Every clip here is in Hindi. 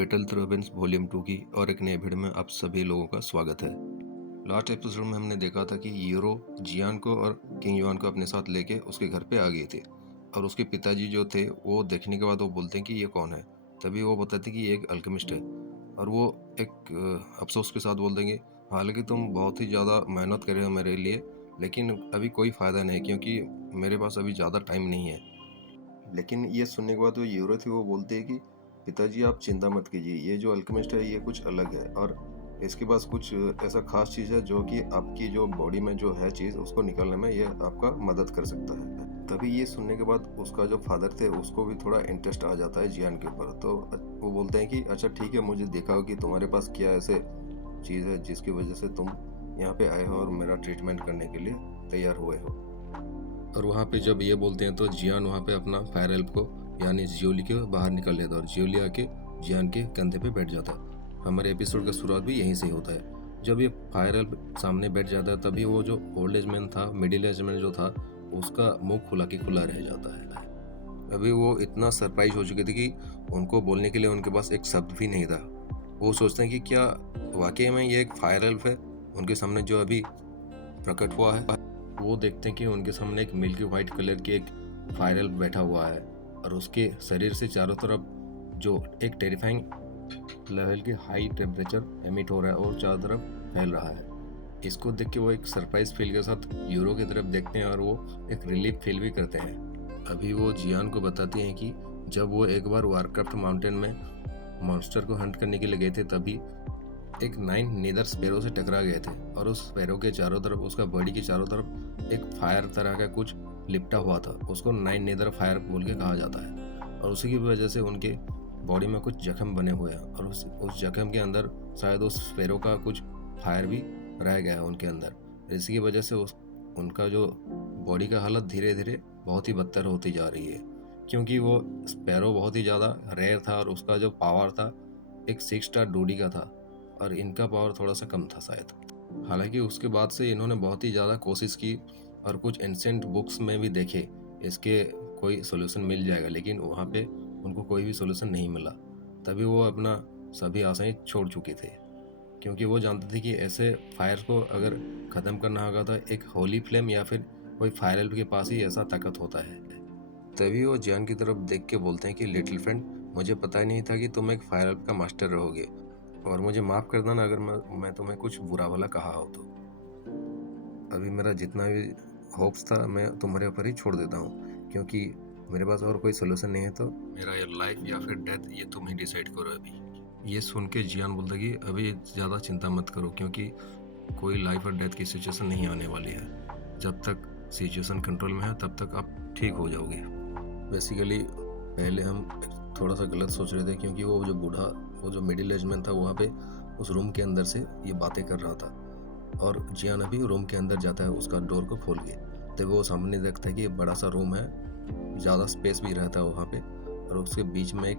बेटल थ्रोवेंस वॉल्यूम 2 की और एक नए वीडियो में आप सभी लोगों का स्वागत है। लास्ट एपिसोड में हमने देखा था कि यूरो जियान को और किंग युआन को अपने साथ लेके उसके घर पे आ गए थे और उसके पिताजी जो थे वो देखने के बाद वो बोलते हैं कि ये कौन है। तभी वो बताते कि ये एक अल्केमिस्ट है और वो एक अफसोस के साथ बोल देंगे, हालांकि तुम बहुत ही ज़्यादा मेहनत कर रहे हो मेरे लिए, लेकिन अभी कोई फ़ायदा नहीं क्योंकि मेरे पास अभी ज़्यादा टाइम नहीं है। लेकिन ये सुनने के बाद वो यूरो थी वो बोलती है कि पिताजी आप चिंता मत कीजिए, ये जो अल्केमिस्ट है ये कुछ अलग है और इसके पास कुछ ऐसा खास चीज़ है जो कि आपकी जो बॉडी में जो है चीज़ उसको निकालने में ये आपका मदद कर सकता है। तभी ये सुनने के बाद उसका जो फादर थे उसको भी थोड़ा इंटरेस्ट आ जाता है जियान के ऊपर। तो वो बोलते हैं कि अच्छा ठीक है, मुझे दिखाओ कि तुम्हारे पास क्या ऐसे चीज़ है जिसकी वजह से तुम यहाँ पे आए हो और मेरा ट्रीटमेंट करने के लिए तैयार हुए हो। और वहाँ पे जब ये बोलते हैं तो जियान वहाँ पे अपना फायर हेल्प को यानी जियोली के बाहर निकल लेता है और जियोली आके जियान के कंधे पे बैठ जाता है। हमारे एपिसोड का शुरुआत भी यहीं से ही होता है। जब ये फायर हेल्प सामने बैठ जाता है तभी वो जो ओल्ड एज मैन था, मिडिल एज मैन जो था, उसका मुंह खुला के खुला रह जाता है। अभी वो इतना सरप्राइज हो चुके थे कि उनको बोलने के लिए उनके पास एक शब्द भी नहीं था। वो सोचते हैं कि क्या वाकई में ये एक फायर हेल्प है उनके सामने जो अभी प्रकट हुआ है। वो देखते हैं कि उनके सामने एक मिल्की वाइट कलर की एक फायर हेल्प बैठा हुआ है और उसके शरीर से चारों तरफ जो एक टेरिफाइंग लेवल की हाई टेम्परेचर एमिट हो रहा है और चारों तरफ फैल रहा है। इसको देख के वो एक सरप्राइज फील के साथ यूरो की तरफ देखते हैं और वो एक रिलीफ फील भी करते हैं। अभी वो जियान को बताती हैं कि जब वो एक बार वारक्राफ्ट माउंटेन में मॉन्स्टर को हंट करने के लिए गए थे तभी एक 9 नीदर स्पैरो से टकरा गए थे और उस स्पैरो के चारों तरफ, उसका बॉडी के चारों तरफ एक फायर तरह का कुछ लिपटा हुआ था। उसको 9 नीदर फायर बोल के कहा जाता है और उसी की वजह से उनके बॉडी में कुछ जख्म बने हुए हैं और उस जख्म के अंदर शायद उस स्पैरो का कुछ फायर भी रह गया है उनके अंदर। इसी की वजह से उनका जो बॉडी का हालत धीरे धीरे बहुत ही बदतर होती जा रही है क्योंकि वो स्पैरो बहुत ही ज़्यादा रेयर था और उसका जो पावर था एक 6 स्टार डूडी का था और इनका पावर थोड़ा सा कम था शायद। हालांकि उसके बाद से इन्होंने बहुत ही ज़्यादा कोशिश की और कुछ एंशिएंट बुक्स में भी देखे इसके कोई सोल्यूशन मिल जाएगा, लेकिन वहाँ पे उनको कोई भी सोल्यूशन नहीं मिला। तभी वो अपना सभी आशाएं छोड़ चुके थे क्योंकि वो जानते थे कि ऐसे फायर को अगर ख़त्म करना होगा तो एक होली फ्लेम या फिर कोई फायर हेल्प के पास ही ऐसा ताकत होता है। तभी वो जियान की तरफ देख के बोलते हैं कि लिटिल फ्रेंड, मुझे पता ही नहीं था कि तुम एक फायर हेल्प का मास्टर रहोगे और मुझे माफ़ कर देना अगर मैं तुम्हें कुछ बुरा भला कहा हो तो। अभी मेरा जितना भी होप्स था मैं तुम्हारे ऊपर ही छोड़ देता हूँ क्योंकि मेरे पास और कोई सोल्यूशन नहीं है, तो मेरा ये लाइफ या फिर डेथ ये तुम ही डिसाइड करो। अभी ये सुन के जियान बोलता कि अभी ज़्यादा चिंता मत करो क्योंकि कोई लाइफ और डेथ की सिचुएशन नहीं आने वाली है। जब तक सिचुएशन कंट्रोल में है तब तक आप ठीक हो जाओगे। बेसिकली पहले हम थोड़ा सा गलत सोच रहे थे क्योंकि वो जो बूढ़ा, वो जो मिडिल एज मैन था वहाँ पे उस रूम के अंदर से ये बातें कर रहा था और जियान अभी रूम के अंदर जाता है उसका डोर को खोल के। तब वो सामने देखता है कि ये बड़ा सा रूम है, ज़्यादा स्पेस भी रहता है वहाँ पे और उसके बीच में एक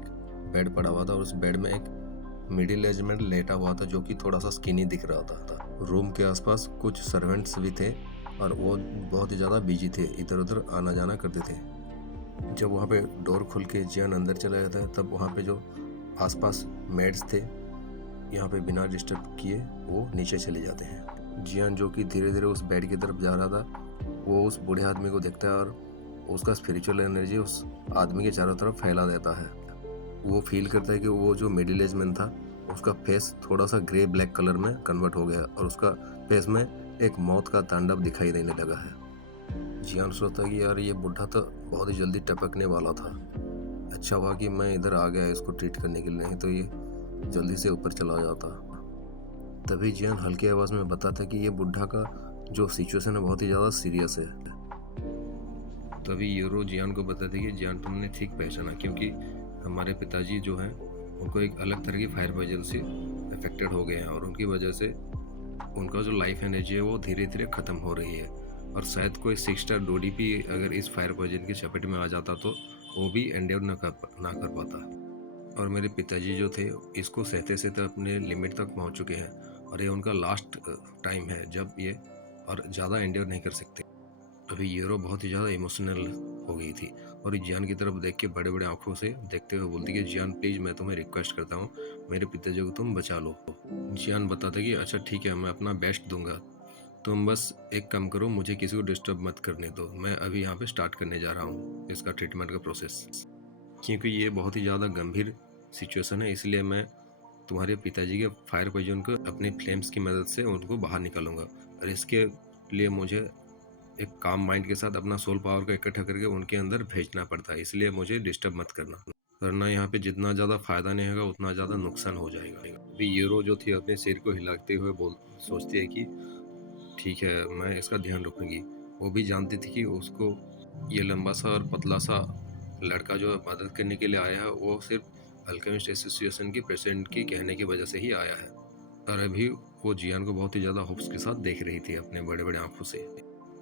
बेड पड़ा हुआ था और उस बेड में एक मिडिल एज मैन लेटा हुआ था जो कि थोड़ा सा स्किनी दिख रहा था। रूम के आसपास कुछ सर्वेंट्स भी थे और वो बहुत ही ज़्यादा बिजी थे, इधर उधर आना जाना करते थे। जब वहाँ पे डोर खुल के जियान अंदर चला जाता है तब वहाँ पे जो आसपास मेड्स थे यहाँ पे बिना डिस्टर्ब किए वो नीचे चले जाते हैं। जियान जो कि धीरे धीरे उस बेड की तरफ जा रहा था वो उस बूढ़े आदमी को देखता है और उसका स्पिरिचुअल एनर्जी उस आदमी के चारों तरफ फैला देता है। वो फील करता है कि वो जो मिडिल एज मैन था उसका फेस थोड़ा सा ग्रे ब्लैक कलर में कन्वर्ट हो गया और उसका फेस में एक मौत का तांडव दिखाई देने लगा है। जियान सोचता है कि यार ये बुढ़ा तो बहुत ही जल्दी टपकने वाला था, अच्छा हुआ कि मैं इधर आ गया इसको ट्रीट करने के लिए, नहीं तो ये जल्दी से ऊपर चला जाता। तभी जियान हल्की आवाज़ में बताता कि ये बुढ़ा का जो सिचुएशन है बहुत ही ज़्यादा सीरियस है। तभी यूरो जियान को बताते कि जियान तुमने ठीक पहचाना क्योंकि हमारे पिताजी जो हैं उनको एक अलग तरह की फायर पॉइजन से अफेक्टेड हो गए हैं और उनकी वजह से उनका जो लाइफ एनर्जी है वो धीरे धीरे ख़त्म हो रही है और शायद कोई 6 स्टार डोडी भी अगर इस फायर पॉइजन की चपेट में आ जाता तो वो भी एंडेवर ना कर पाता। और मेरे पिताजी जो थे इसको सहते सहते अपने लिमिट तक पहुंच चुके हैं और ये उनका लास्ट टाइम है जब ये और ज़्यादा एंडेवर नहीं कर सकते। अभी यूरो बहुत ही ज़्यादा इमोशनल हो गई थी और जियान की तरफ देख के बड़े बड़े आंखों से देखते हुए बोलती कि जियान प्लीज़, मैं तुम्हें रिक्वेस्ट करता हूँ, मेरे पिताजी को तुम बचा लो। जियान बताता कि अच्छा ठीक है, मैं अपना बेस्ट दूंगा, तुम बस एक काम करो, मुझे किसी को डिस्टर्ब मत करने दो, मैं अभी यहाँ पे स्टार्ट करने जा रहा हूँ इसका ट्रीटमेंट का प्रोसेस। क्योंकि ये बहुत ही ज़्यादा गंभीर सिचुएशन है, इसलिए मैं तुम्हारे पिताजी के फायर पॉइजन को अपने फ्लेम्स की मदद से उनको बाहर निकालूंगा, और इसके लिए मुझे एक काम माइंड के साथ अपना सोल पावर को इकट्ठा करके उनके अंदर भेजना पड़ता है, इसलिए मुझे डिस्टर्ब मत करना, वरना यहाँ पे जितना ज़्यादा फायदा नहीं होगा उतना ज़्यादा नुकसान हो जाएगा। अभी यूरो जो थी अपने सिर को हिलाते हुए सोचती है कि ठीक है, मैं इसका ध्यान रखूंगी। वो भी जानती थी कि उसको ये लंबा सा और पतला सा लड़का जो मदद करने के लिए आया है वो सिर्फ अल्केमिस्ट एसोसिएशन के प्रेसिडेंट की कहने की वजह से ही आया है, और अभी वो जियान को बहुत ही ज़्यादा होप्स के साथ देख रही थी अपने बड़े बड़े आंखों से।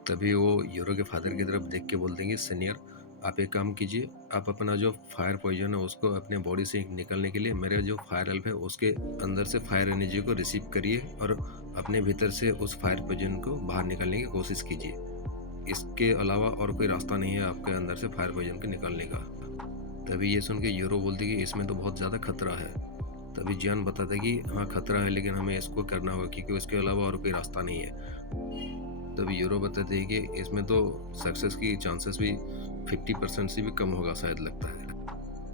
तभी वो यूरो के फादर की तरफ देख के बोल देंगे, सीनियर आप एक काम कीजिए, आप अपना जो फायर पॉइजन है उसको अपने बॉडी से निकलने के लिए मेरे जो फायर एल्फ है उसके अंदर से फायर एनर्जी को रिसीव करिए और अपने भीतर से उस फायर पॉइजन को बाहर निकालने की कोशिश कीजिए। इसके अलावा और कोई रास्ता नहीं है आपके अंदर से फायर पॉइजन को निकालने का। तभी ये सुन के यूरो बोलती कि इसमें तो बहुत ज़्यादा खतरा है। तभी जियान बताता कि हाँ खतरा है, लेकिन हमें इसको करना होगा क्योंकि इसके अलावा और कोई रास्ता नहीं है। तभी यूरो बताते हैं कि इसमें तो सक्सेस की चांसेस भी 50% से भी कम होगा शायद, लगता है।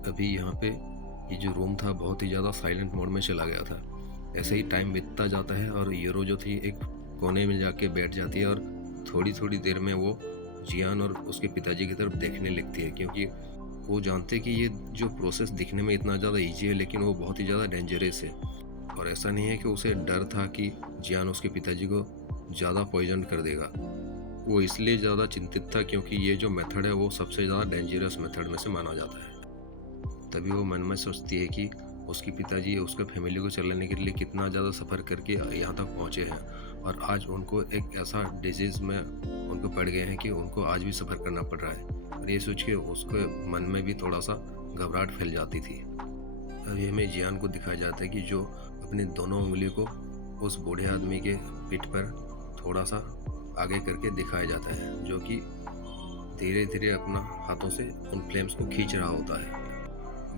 अभी यहाँ पे ये जो रूम था बहुत ही ज़्यादा साइलेंट मोड में चला गया था। ऐसे ही टाइम बीतता जाता है और यूरो जो थी एक कोने में जाके बैठ जाती है और थोड़ी थोड़ी देर में वो जियान और उसके पिताजी की तरफ देखने लगती है, क्योंकि वो जानते कि ये जो प्रोसेस दिखने में इतना ज़्यादा ईजी है लेकिन वो बहुत ही ज़्यादा डेंजरस है। और ऐसा नहीं है कि उसे डर था कि जियान उसके पिताजी को ज़्यादा पॉइजन कर देगा, वो इसलिए ज़्यादा चिंतित था क्योंकि ये जो मेथड है वो सबसे ज़्यादा डेंजरस मेथड में से माना जाता है। तभी वो मन में सोचती है कि उसके पिताजी उसके फैमिली को चलाने के लिए कितना ज़्यादा सफ़र करके यहाँ तक पहुँचे हैं, और आज उनको एक ऐसा डिजीज़ में उनको पड़ गए हैं कि उनको आज भी सफ़र करना पड़ रहा है। और ये सोच के उसके मन में भी थोड़ा सा घबराहट फैल जाती थी। अभी हमें जियान को दिखाया जाता है कि जो अपनी दोनों उंगली को उस बूढ़े आदमी के पीठ पर थोड़ा सा आगे करके दिखाया जाता है, जो कि धीरे धीरे अपना हाथों से उन फ्लेम्स को खींच रहा होता है।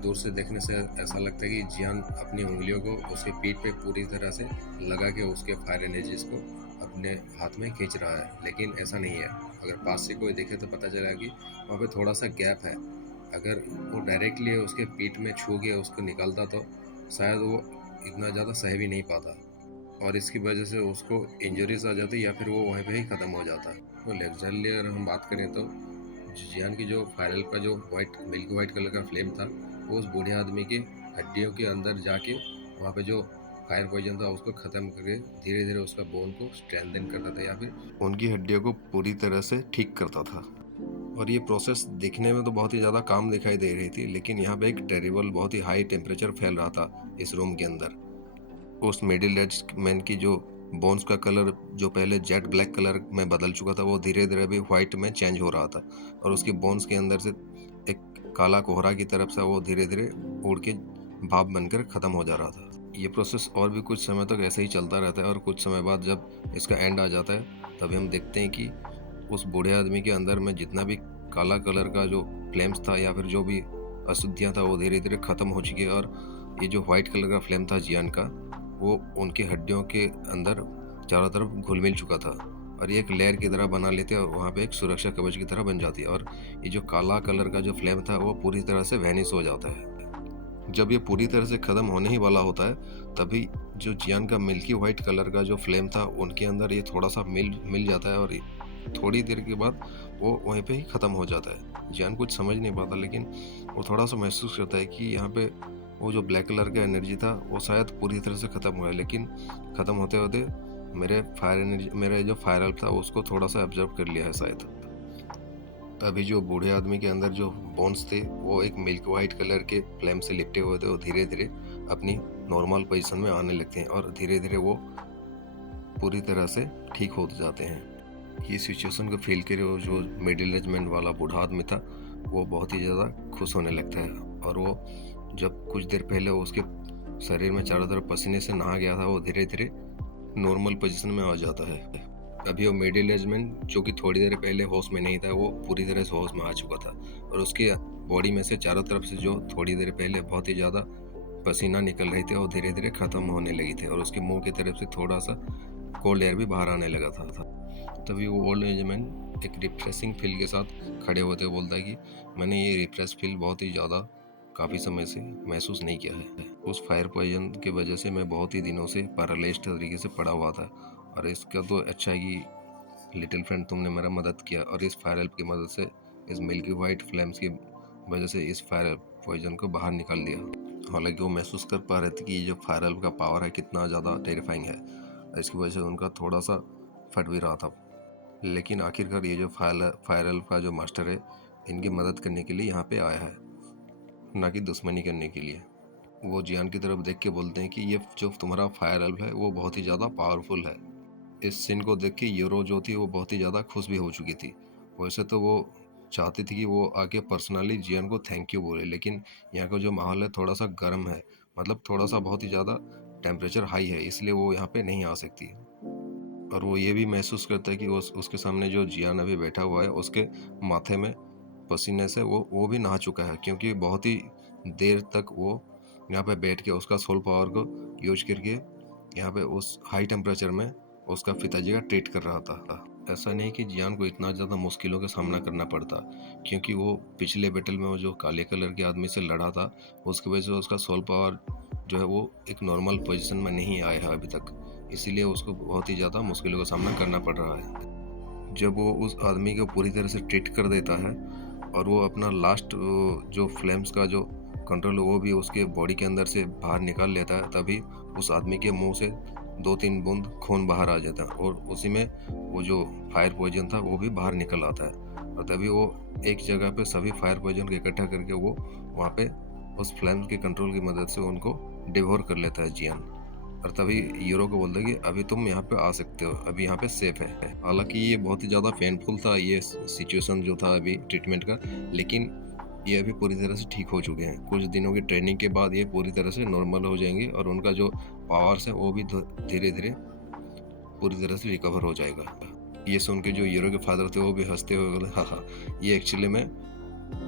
दूर से देखने से ऐसा लगता है कि जियान अपनी उंगलियों को उसके पीठ पे पूरी तरह से लगा के उसके फायर एनर्जीज को अपने हाथ में खींच रहा है, लेकिन ऐसा नहीं है। अगर पास से कोई देखे तो पता चला कि वहाँ पे थोड़ा सा गैप है। अगर वो डायरेक्टली उसके पीठ में छू के उसको निकालता तो शायद वो इतना ज़्यादा सह भी नहीं पाता, और इसकी वजह से उसको इंजरीज आ जाती या फिर वो वहीं पे ही ख़त्म हो जाता। तो लेग्जरली अगर हम बात करें तो जियान की जो फायर का जो मिल्की वाइट कलर का फ्लेम था वो उस बूढ़े आदमी की हड्डियों के अंदर जाके वहाँ पे जो फायर पॉइजन था उसको ख़त्म करके धीरे धीरे उसका बोन को स्ट्रेंथन करता था या फिर उनकी हड्डियों को पूरी तरह से ठीक करता था। और ये प्रोसेस दिखने में तो बहुत ही ज़्यादा काम दिखाई दे रही थी, लेकिन यहाँ पे एक टेरिबल बहुत ही हाई टेम्परेचर फैल रहा था इस रूम के अंदर। उस मिडिल एज मैन की जो बोन्स का कलर जो पहले जेट ब्लैक कलर में बदल चुका था वो धीरे धीरे अभी वाइट में चेंज हो रहा था, और उसकी बोन्स के अंदर से एक काला कोहरा की तरफ से वो धीरे धीरे उड़ के भाप बनकर ख़त्म हो जा रहा था। ये प्रोसेस और भी कुछ समय तक ऐसे ही चलता रहता है, और कुछ समय बाद जब इसका एंड आ जाता है तभी हम देखते हैं कि उस बूढ़े आदमी के अंदर में जितना भी काला कलर का जो फ्लेम्स था या फिर जो भी अशुद्धियाँ था वो धीरे धीरे ख़त्म हो चुकी है, और ये जो वाइट कलर का फ्लेम था जियान का वो उनकी हड्डियों के अंदर चारों तरफ घुल मिल चुका था, और ये एक लेयर की तरह बना लेते हैं और वहाँ पे एक सुरक्षा कवच की तरह बन जाती है, और ये जो काला कलर का जो फ्लेम था वो पूरी तरह से वैनिश हो जाता है। जब ये पूरी तरह से ख़त्म होने ही वाला होता है तभी जो जियान का मिल्की वाइट कलर का जो फ्लेम था उनके अंदर ये थोड़ा सा मिल जाता है, और थोड़ी देर के बाद वो वहीं पे ही ख़त्म हो जाता है। जियान कुछ समझ नहीं पाता, लेकिन वो थोड़ा सा महसूस करता है कि यहाँ पे वो जो ब्लैक कलर का एनर्जी था वो शायद पूरी तरह से ख़त्म हुआ है, लेकिन ख़त्म होते होते मेरे जो फायर अल्प था उसको थोड़ा सा ऑब्जर्व कर लिया है शायद। अभी जो बूढ़े आदमी के अंदर जो बोन्स थे वो एक मिल्क वाइट कलर के फ्लेम से लिपटे हुए थे, वो धीरे धीरे अपनी नॉर्मल पोजीशन में आने लगते हैं और धीरे धीरे वो पूरी तरह से ठीक हो जाते हैं। ये सिचुएशन को फील करे वो जो मिडिल एज मैन वाला बूढ़ा आदमी था वो बहुत ही ज़्यादा खुश होने लगता है, और वो जब कुछ देर पहले उसके शरीर में चारों तरफ पसीने से नहा गया था वो धीरे धीरे नॉर्मल पोजीशन में आ जाता है। अभी वो मिडिल एज मैन जो कि थोड़ी देर पहले होश में नहीं था, वो पूरी तरह से होश में आ चुका था और उसके बॉडी में से चारों तरफ से जो थोड़ी देर पहले बहुत ही ज़्यादा पसीना निकल रही थी और धीरे धीरे ख़त्म होने लगी थी और उसके मुंह की तरफ से थोड़ा सा कोल्ड एयर भी बाहर आने लगा था। तभी वो ओल्ड एज मैन एक रिफ्रेशिंग फील के साथ खड़े होते हुए बोलता है कि मैंने ये रिफ्रेश फील बहुत ही ज़्यादा काफ़ी समय से महसूस नहीं किया है। उस फायर पॉइजन की वजह से मैं बहुत ही दिनों से पैरालाइज्ड तरीके से पड़ा हुआ था और इसका तो अच्छा है कि लिटिल फ्रेंड तुमने मेरा मदद किया और इस फायर हेल्प की मदद से इस मिल्की वाइट फ्लेम्स की वजह से इस फायर पॉइजन को बाहर निकाल दिया। हालांकि वो महसूस कर पा रहे थे कि ये जो फायर हेल्प का पावर है कितना ज़्यादा टेरिफाइंग है, इसकी वजह से उनका थोड़ा सा फट भी रहा था। लेकिन आखिरकार ये जो फायर हेल्प का जो मास्टर है इनकी मदद करने के लिए यहाँ पे आया है, ना कि दुश्मनी करने के लिए। वो जियान की तरफ देख के बोलते हैं कि ये जो तुम्हारा फायर हेल्प है वो बहुत ही ज़्यादा पावरफुल है। इस सीन को देख के यूरो जो थी वो बहुत ही ज़्यादा खुश भी हो चुकी थी। वैसे तो वो चाहती थी कि वो आके पर्सनली जियान को थैंक यू बोले, लेकिन यहाँ का जो माहौल है थोड़ा सा गर्म है, मतलब थोड़ा सा बहुत ही ज़्यादा टेम्परेचर हाई है, इसलिए वो यहाँ पे नहीं आ सकती। और वो ये भी महसूस करता है कि उसके सामने जो जियान अभी बैठा हुआ है उसके माथे में पसीने से वो भी नहा चुका है, क्योंकि बहुत ही देर तक वो यहाँ पे बैठ के उसका सोल पावर को यूज करके यहाँ पे उस हाई टेम्परेचर में उसका पिताजी का ट्रीट कर रहा था। ऐसा नहीं कि जियान को इतना ज़्यादा मुश्किलों का सामना करना पड़ता, क्योंकि वो पिछले बैटल में वो जो काले कलर के आदमी से लड़ा था उसकी वजह से उसका सोल पावर जो है वो एक नॉर्मल पोजीशन में नहीं आया है अभी तक, इसीलिए उसको बहुत ही ज़्यादा मुश्किलों का सामना करना पड़ रहा है। जब वो उस आदमी को पूरी तरह से ट्रीट कर देता है और वो अपना लास्ट जो फ्लेम्स का जो कंट्रोल वो भी उसके बॉडी के अंदर से बाहर निकाल लेता है, तभी उस आदमी के मुंह से 2-3 बूंद खून बाहर आ जाता है और उसी में वो जो फायर पॉइजन था वो भी बाहर निकल आता है और तभी वो एक जगह पे सभी फायर पॉइजन को इकट्ठा करके वो वहाँ पे उस फ्लेम्स के कंट्रोल की मदद से उनको डिवोर कर लेता है जियान। और तभी यूरो को बोलता है कि अभी तुम यहाँ पे आ सकते हो, अभी यहाँ पे सेफ है। हालांकि ये बहुत ही ज़्यादा पेनफुल था ये सिचुएशन जो था अभी ट्रीटमेंट का, लेकिन ये अभी पूरी तरह से ठीक हो चुके हैं। कुछ दिनों की ट्रेनिंग के बाद ये पूरी तरह से नॉर्मल हो जाएंगे और उनका जो पावर्स है वो भी धीरे धीरे पूरी तरह से रिकवर हो जाएगा। ये सुन के जो यूरो के फादर थे वो भी हंसते हुए बोले हाँ हाँ, ये एक्चुअली में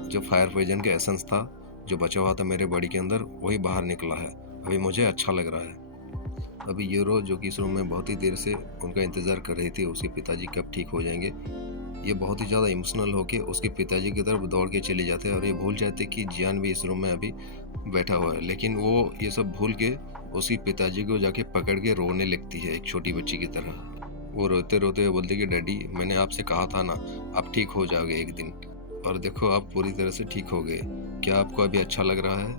जो फायर पॉइजन का एसेंस था जो बचा हुआ था मेरे बॉडी के अंदर वही बाहर निकला है, अभी मुझे अच्छा लग रहा है। अभी यूरो जो कि इस रूम में बहुत ही देर से उनका इंतज़ार कर रही थी उसके पिताजी कब ठीक हो जाएंगे, ये बहुत ही ज़्यादा इमोशनल होके उसके पिताजी की तरफ दौड़ के चले जाते हैं और ये भूल जाते कि जियान भी इस रूम में अभी बैठा हुआ है। लेकिन वो ये सब भूल के उसके पिताजी को जाके पकड़ के रोने लगती है एक छोटी बच्ची की तरह। वो रोते रोते हुए बोलते कि डैडी मैंने आपसे कहा था ना आप ठीक हो जाओगे एक दिन, और देखो आप पूरी तरह से ठीक हो गए। क्या आपको अभी अच्छा लग रहा है?